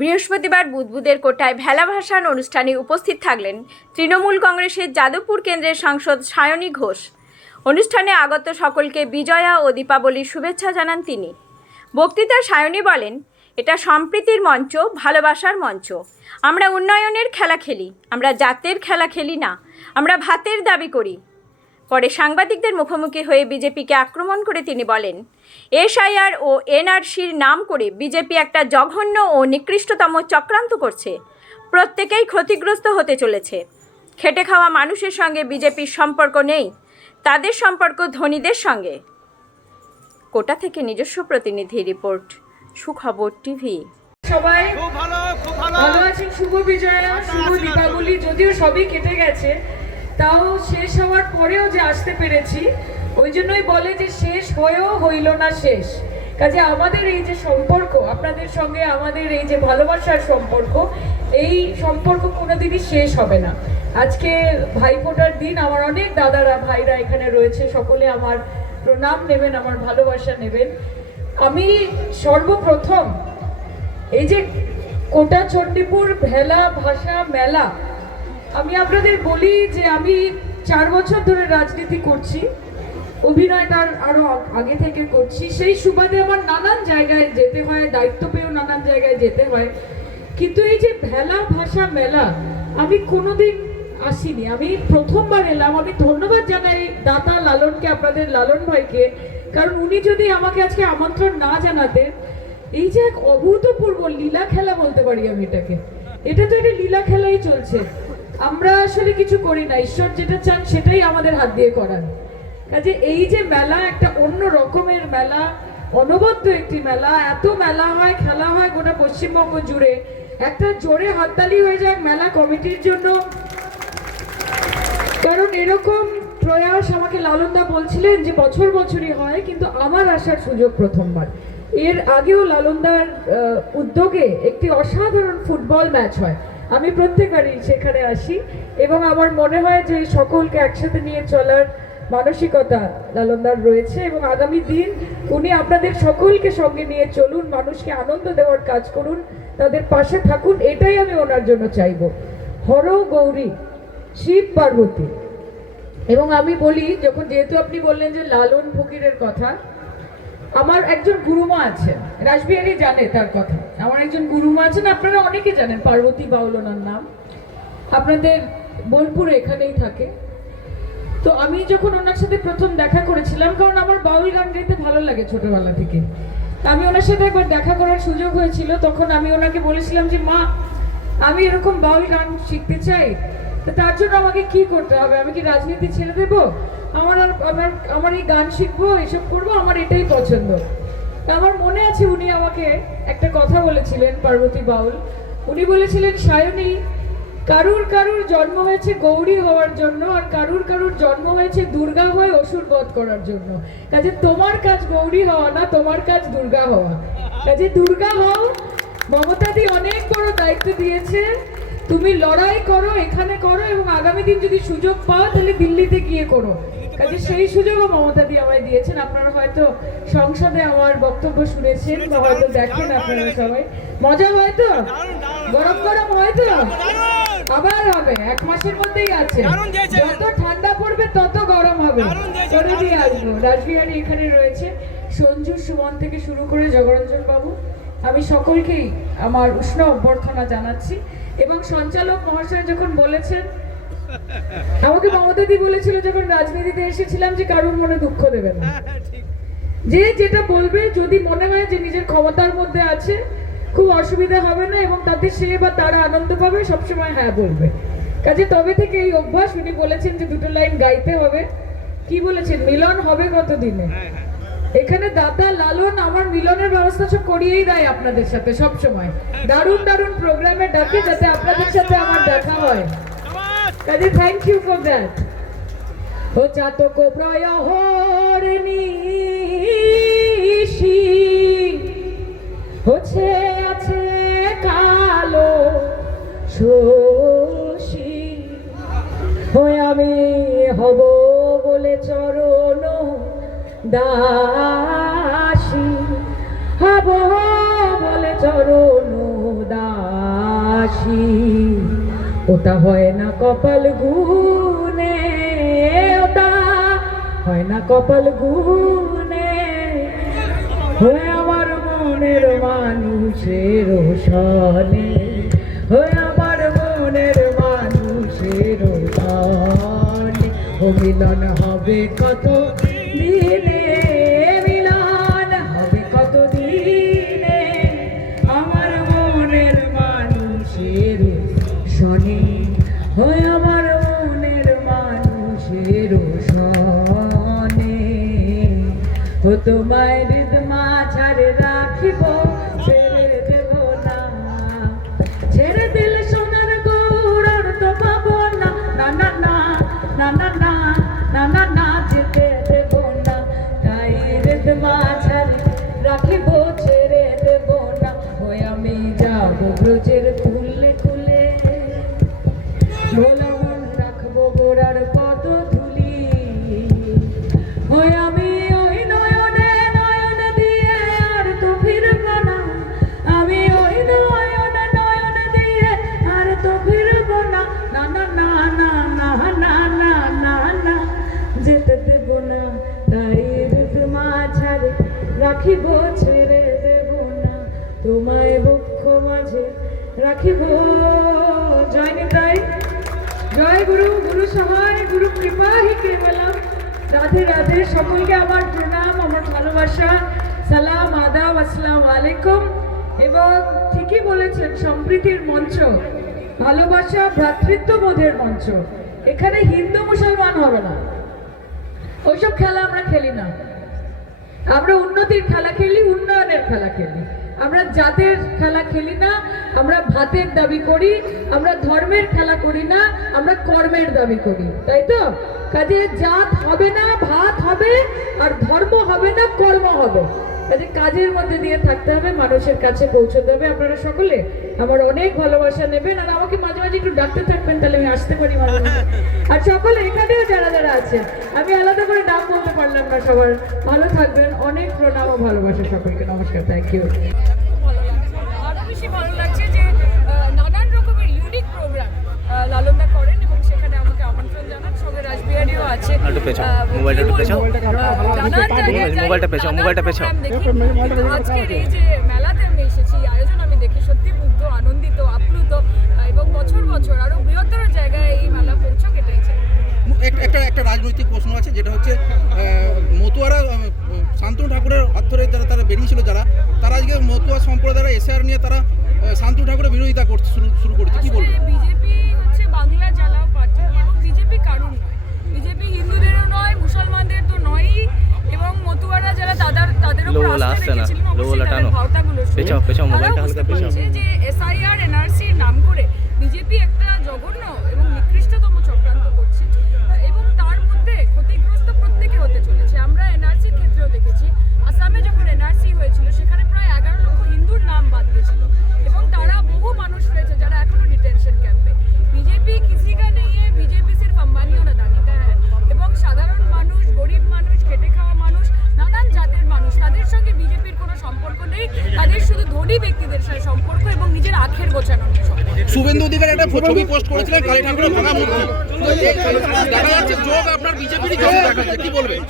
বৃহস্পতিবার বুদবুদের কোটায় ভেলা ভাসান অনুষ্ঠানে উপস্থিত থাকলেন তৃণমূল কংগ্রেসের যাদবপুর কেন্দ্রের সাংসদ সায়নী ঘোষ। অনুষ্ঠানে আগত সকলকে বিজয়া ও দীপাবলির শুভেচ্ছা জানান তিনি। বক্তৃতায় সায়নী বলেন, এটা সম্প্রীতির মঞ্চ, ভালোবাসার মঞ্চ। আমরা উন্নয়নের খেলা খেলি, আমরা জাতের খেলা খেলি না, আমরা ভাতের দাবি করি। পরে সাংবাদিকদের মুখোমুখি হয়ে বিজেপিকে আক্রমণ করে তিনি বলেন, এসআইআর ও এনআরসির নাম করে বিজেপি একটা জঘন্য ও নিকৃষ্টতম চক্রান্ত করছে। প্রত্যেকেই ক্ষতিগ্রস্ত হতে চলেছে। খেটে খাওয়া মানুষের সঙ্গে বিজেপির সম্পর্ক নেই, তাদের সম্পর্ক ধনীদের সঙ্গে। কোটা থেকে নিজস্ব প্রতিনিধি রিপোর্ট, সুখবর টিভি। সবাই ভালো আছেন? শুভ বিজয়া, শুভ দীপাবলি। যদিও সবই কেটে গেছে, তাও শেষ হওয়ার পরেও যে আসতে পেরেছি, ওই জন্যই বলে যে শেষ হয়েও হইল না শেষ। কাজে আমাদের এই যে সম্পর্ক আপনাদের সঙ্গে, আমাদের এই যে ভালোবাসার সম্পর্ক, এই সম্পর্ক কোনোদিনই শেষ হবে না। আজকে ভাইফোঁটার দিন, আমার অনেক দাদারা ভাইরা এখানে রয়েছে, সকলে আমার প্রণাম নেবেন, আমার ভালোবাসা নেবেন। আমি সর্বপ্রথম এই যে কোটা চণ্ডীপুর ভেলা ভাষা মেলা, আমি আপনাদের বলি যে আমি 4 বছর ধরে রাজনীতি করছি, অভিনয়টার আরো আগে থেকে করছি। সেই সুবাদে আমার নানান জায়গায় যেতে হয়, দায়িত্ব পেয়েও নানান জায়গায় যেতে হয়। কিন্তু এই যে ভেলা ভাষা মেলা আমি কোনোদিন আসিনি, আমি প্রথমবার এলাম। আমি ধন্যবাদ জানাই দাতা লালনকে, আপনাদের লালন ভাইকে, কারণ উনি যদি আমাকে আজকে আমন্ত্রণ না জানাতেন, এই যে এক অভূতপূর্ব লীলা খেলা বলতে পারি আমি এটাকে, এটা তো একটা লীলা খেলাই চলছে। আমরা আসলে কিছু করি না, ঈশ্বর যেটা চান সেটাই আমাদের হাত দিয়ে করান। কাজে এই যে মেলা, একটা অন্য রকমের মেলা, অনবদ্য একটি মেলা। এত মেলা হয়, খেলা হয় গোটা পশ্চিমবঙ্গ জুড়ে। একটা জোরে হাততালি হয়ে যাক মেলা কমিটির জন্য, কারণ এরকম প্রয়াস আমাকে লালনদা বলছিলেন যে বছর বছরই হয়, কিন্তু আমার আসার সুযোগ প্রথমবার। এর আগেও লালনদার উদ্যোগে একটি অসাধারণ ফুটবল ম্যাচ হয়, আমি প্রত্যেকবারই সেখানে আসি এবং আমার মনে হয় যে সকলকে একসাথে নিয়ে চলার মানসিকতা লালনদার রয়েছে এবং আগামী দিন উনি আপনাদের সকলকে সঙ্গে নিয়ে চলুন, মানুষকে আনন্দ দেওয়ার কাজ করুন, তাদের পাশে থাকুন, এটাই আমি ওনার জন্য চাইব। হর গৌরী, শিব পার্বতী। এবং আমি বলি, যখন যেহেতু আপনি বললেন যে লালন ফকিরের কথা, আমার একজন গুরুমা আছেন, রাসবিহারী জানে তার কথা। আমার একজন গুরুমা আছেন, আপনারা অনেকে জানেন, পার্বতী বাউল ওনার নাম, আপনাদের বোলপুরে এখানেই থাকে। তো আমি যখন ওনার সাথে প্রথম দেখা করেছিলাম, কারণ আমার বাউল গান গাইতে ভালো লাগে ছোটবেলা থেকে, আমি ওনার সাথে একবার দেখা করার সুযোগ হয়েছিল। তখন আমি ওনাকে বলেছিলাম যে মা, আমি এরকম বাউল গান শিখতে চাই, তো তার জন্য আমাকে কি করতে হবে? আমি কি রাজনীতি ছেড়ে দেবো? আমার এই গান শিখবো, এসব করবো, আমার এটাই পছন্দ। আমার মনে আছে উনি আমাকে একটা কথা বলেছিলেন, পার্বতী বাউল। উনি বলেছিলেন, সায়নী, কারুর কারুর জন্ম হয়েছে গৌরী হওয়ার জন্য, আর কারুর কারুর জন্ম হয়েছে দুর্গা হয়ে অসুর বধ করার জন্য। কাজে তোমার কাজ গৌরী হওয়া না, তোমার কাজ দুর্গা হওয়া। কাজে দুর্গা হও। মমতাদি অনেক বড় দায়িত্ব দিয়েছে, তুমি লড়াই করো, এখানে করো, এবং আগামী দিন যদি সুযোগ পাও তাহলে দিল্লিতে গিয়ে করো। কাজে সেই সুযোগও মমতাদি আমায় দিয়েছেন। আপনারা হয়তো সংসদে আমার বক্তব্য শুনেছেন বা হয়তো দেখেন, আপনারা সবাই। মজা হয় তো? গরম গরম হয় তো? আবার হবে, 1 মাসের মধ্যেই আছে। যত ঠান্ডা পড়বে তত গরম হবে। করে দিয়ে আসবো। রাসবিহারী এখানে রয়েছে, সঞ্জু সুমন থেকে শুরু করে জগরঞ্জন বাবু, আমি সকলকেই আমার উষ্ণ অভ্যর্থনা জানাচ্ছি। এবং সঞ্চালক মহাশয় যখন বলেছেন, আমাকে মমতাদি বলেছিল যখন রাজনীতিতে এসেছিলাম, যে কারোর মনে দুঃখ দেবেন না, যে যেটা বলবে, যদি মনে হয় যে নিজের ক্ষমতার মধ্যে আছে, খুব অসুবিধা হবে না এবং তাতে সে বা তারা আনন্দ পাবে, সবসময় হ্যাঁ বলবে। কাজে তবে থেকে এই অভ্যাস। উনি বলেছেন যে 2টো লাইন গাইতে হবে। কি বলেছেন? মিলন হবে কতদিনে? এখানে দাদা লালন আমার মিলনের ব্যবস্থা সব করিয়েই দেয় আপনাদের সাথে সব সময়। দারুণ দারুণ প্রোগ্রামে ডাকে যাতে আপনাদের সাথে আমার দেখা হয়। কাজে থ্যাংক ইউ ফর দ্যাট। ও চাতক প্রয়হর নিশি হচ্ছে আছে কালো শশী, হয়ে আমি হব বলে চরণ দাসী, হব বলে চরণ দাসী। হাসি, ওটা হয় না কপাল গুনে, ওটা হয় না কপাল গুনে, হয়ে আমার মনের মানুষের সনে, হয়ে আমার মনের মানুষের সনে, ও মিলন হবে কত দিনে, মিলন হবে কত দিনে, আমার মনের মানুষের সনে, হয়ে আমার মনের মানুষের সনে, ও তোমায় হৃদ মাঝারে রাখিব, ছেড়ে দেব না, ছেড়ে দিলে সোনার গৌরর তো পাবো না, না না না না না না না না না, যেতে দেব না, তাই হৃদ মাঝারে রাখিব, ছেড়ে দেব না, ওই আমি যাব ব্রজের কুলে কুলে, ভোলা মন রাখবো গোড়ার পদ ধুলি, ওই আমি ওই নয়নে নয়ন দিয়ে আর তো ফিরব না, আমি ওই নয়নে নয়ন দিয়ে আর তো ফিরব না, না না না না না না না না না, যেতে দেব না, তাই হৃদ মাঝারে রাখিব, ছেড়ে দেব না, তোমায় বক্ষ মাঝে রাখিব। জয় নিতাই, জয় গুরু, গুরু সহায়, গুরু কৃপা হি কেবলম। রাধে রাধে, সকলকে আমার প্রণাম, আমার ভালোবাসা, সালাম, আদাব, আসসালামু আলাইকুম। এবং ঠিকই বলেছেন, সম্প্রীতির মঞ্চ, ভালোবাসা, ভ্রাতৃত্ববোধের মঞ্চ। এখানে হিন্দু মুসলমান হবে না, ওইসব খেলা আমরা খেলি না। আমরা উন্নতির খেলা খেলি, উন্নয়নের খেলা খেলি। আমরা জাতের খেলা খেলি না, আমরা ভাতের দাবি করি। আমরা ধর্মের খেলা করি না, আমরা কর্মের দাবি করি, তাই তো? কাজে জাত হবে না, ভাত হবে, আর ধর্ম হবে না, কর্ম হবে। কাজে কাজের মধ্যে দিয়ে থাকতে হবে, মানুষের কাছে পৌঁছতে হবে। আপনারা সকলে আমার অনেক ভালোবাসা নেবেন, আর আমাকে মাঝে মাঝে একটু ডাকতে থাকবেন, তাহলে আমি আসতে পারি মাঝে মাঝে। আর সকলে এখানেও যারা যারা আছেন, আমি আলাদা করে নাম বলতে পারলাম না সবার, ভালো থাকবেন। অনেক প্রণাম ও ভালোবাসা সকলকে, নমস্কার, থ্যাংক ইউ। আরও বেশি ভালো লাগছে যে নানান রকমের ইউনিক প্রোগ্রাম লালনদা করেন, এবং সেখানে আমাকে আমন্ত্রণ জানান। সঙ্গে রাজবিহারীও আছে। মোবাইলটা একটু পেছাও, মোবাইলটা পেছাও। আজকের এই যে মেলাতে আমি এসেছি, আয়োজন আমি দেখে সত্যি মুগ্ধ, আনন্দিত, আপ্লুত, এবং বছর বছর আরো বৃহত্তর জায়গায় এই মেলা পৌঁছক, এটাই চাই। একটা রাজনৈতিক প্রশ্ন আছে, যেটা হচ্ছে মতুয়ারা শান্তনু ঠাকুরের হাত ধরে তারা বেরিয়েছিল, তারা আজকে মতুয়া সম্প্রদায়ের এসআর নিয়ে তারা শান্তনু ঠাকুরের বিরোধিতা করতে শুরু করেছে, কি বলবো? বিজেপি হচ্ছে বাংলা জ্বালাও পার্টি, এবং বিজেপি কারণ নয়, বিজেপি হিন্দুদেরও নয়, মুসলমানদের তো নয়ই, এবং মতুয়ারা যারা তাদের উপর আস্থা রেখেছিলেন, অবশ্যই তাদের ভাওতাগুলো যে এসআইআর এনআরসির নাম করে বিজেপি একটা জঘন্য এবং নিকৃষ্টতম চক্রান্ত করছে, এবং তার মধ্যে ক্ষতিগ্রস্ত প্রত্যেকে হতে চলেছে। আমরা এনআরসির ক্ষেত্রেও দেখেছি, আসামে যখন এনআরসি হয়েছিল, সেখানে প্রায় 11 লক্ষ হিন্দুর নাম বাদ দিয়েছিল, এবং তারা বহু মানুষ রয়েছে যারা এখনো ডিটেনশন ক্যাম্পে। বিজেপি কিসি কা নেই है, বিজেপি সির্ফ আম্বানি और अदानी का है, এবং সাধারণ মানুষ, গরিব মানুষ, খেটে খাওয়া মানুষ, নানান জাতের মানুষ, তাদের সঙ্গে বিজেপির কোনো সম্পর্ক নেই। তাদের শুধু ধনী ব্যক্তিদের সাথে সম্পর্ক, এবং নিজের আখের গোছানোর সম্পর্ক। শুভেন্দু অধিকারী একটা ছবি পোস্ট করেছিলেন কালী ঠাকুরের ভাঙা মূর্তি, দেখা যাচ্ছে যোগ আপনার বিজেপিরই যোগ দেখাচ্ছে, কি বলবেন?